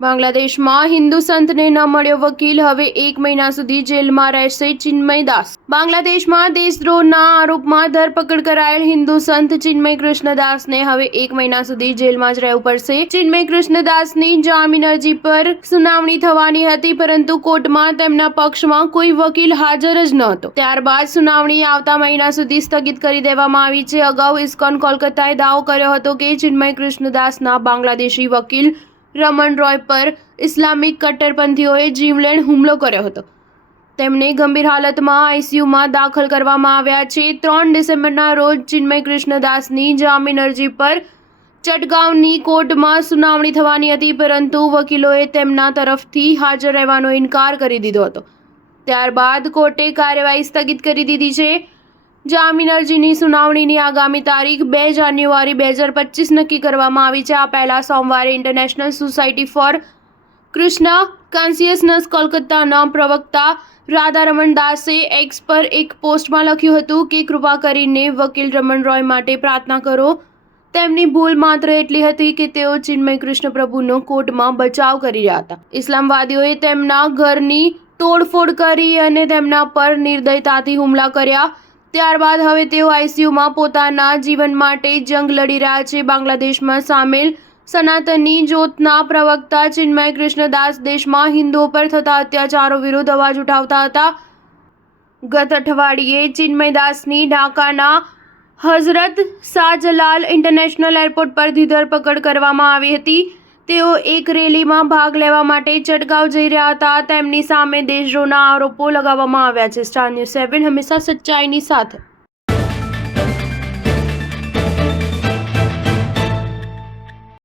બાંગ્લાદેશમાં હિન્દુ સંતને ન મળ્યો વકીલ, હવે 1 મહિના સુધી જેલમાં રહેશે ચિન્મય દાસ. બાંગ્લાદેશમાં દેશદ્રોહના આરોપમાં ધરપકડ કરાયેલ હિન્દુ સંત ચિન્મય કૃષ્ણદાસને હવે 1 મહિના સુધી જેલમાં જ રહેવું પડશે. ચિન્મય કૃષ્ણદાસની જામીન અરજી પર સુનાવણી થવાની હતી, પરંતુ કોર્ટમાં તેમના પક્ષમાં કોઈ વકીલ હાજર જ નહોતો. ત્યારબાદ સુનાવણી આવતા મહિના સુધી સ્થગિત કરી દેવામાં આવી છે. અગાઉ ઇસ્કોન કોલકાતાએ દાવો કર્યો હતો કે ચિન્મય કૃષ્ણદાસના બાંગ્લાદેશી વકીલ રમણ રોય પર ઇસ્લામિક કટ્ટરપંથીઓએ જીવલેણ હુમલો કર્યો હતો. તેમને ગંભીર હાલતમાં આઈસીયુમાં દાખલ કરવામાં આવ્યા છે. 3 ડિસેમ્બરના રોજ ચિન્મય કૃષ્ણદાસની જામીન અરજી પર ચટગાંવની કોર્ટમાં સુનાવણી થવાની હતી, પરંતુ વકીલોએ તેમના તરફથી હાજર રહેવાનો ઇનકાર કરી દીધો હતો. ત્યારબાદ કોર્ટે કાર્યવાહી સ્થગિત કરી દીધી છે. જામીન અરજીની સુનાવણીની આગામી તારીખ 2 જાન્યુઆરી 2025 નક્કી કરવામાં આવી છે. આ પહેલા સોમવારે international society for Krishna consciousness કોલકાતાના પ્રવક્તા રાધારમણ દાસે એક્સ પર એક પોસ્ટમાં લખ્યું હતું કે કૃપા કરીને વકીલ રમણ રોય માટે પ્રાર્થના કરો. તેમની ભૂલ માત્ર એટલી હતી કે તેઓ ચિન્મય કૃષ્ણ પ્રભુનો કોર્ટમાં બચાવ કરી રહ્યા હતા. ઇસ્લામવાદીઓએ તેમના ઘરની તોડફોડ કરી અને તેમના પર નિર્દયતાથી હુમલા કર્યા. ત્યારબાદ હવે તેઓ આઈસીયુમાં પોતાના જીવન માટે જંગ લડી રહ્યા છે. બાંગ્લાદેશમાં સામેલ સનાતની જ્યોતના પ્રવક્તા ચિન્મય કૃષ્ણદાસ દેશમાં હિન્દુઓ પર થતા અત્યાચારો વિરુદ્ધ અવાજ ઉઠાવતા હતા. ગત અઠવાડિયે ચિન્મય દાસની ઢાકાના હઝરત શાહજલાલ ઇન્ટરનેશનલ એરપોર્ટ પરથી ધરપકડ કરવામાં આવી હતી. તેઓ એક રેલીમાં ભાગ લેવા માટે ચટગાંવ જઈ રહ્યા હતા. તેમની સામે દેશદ્રોહના આરોપો લગાવવામાં આવ્યા છે. સ્ટાર ન્યૂઝ 7 હંમેશા સચ્ચાઈની સાથે.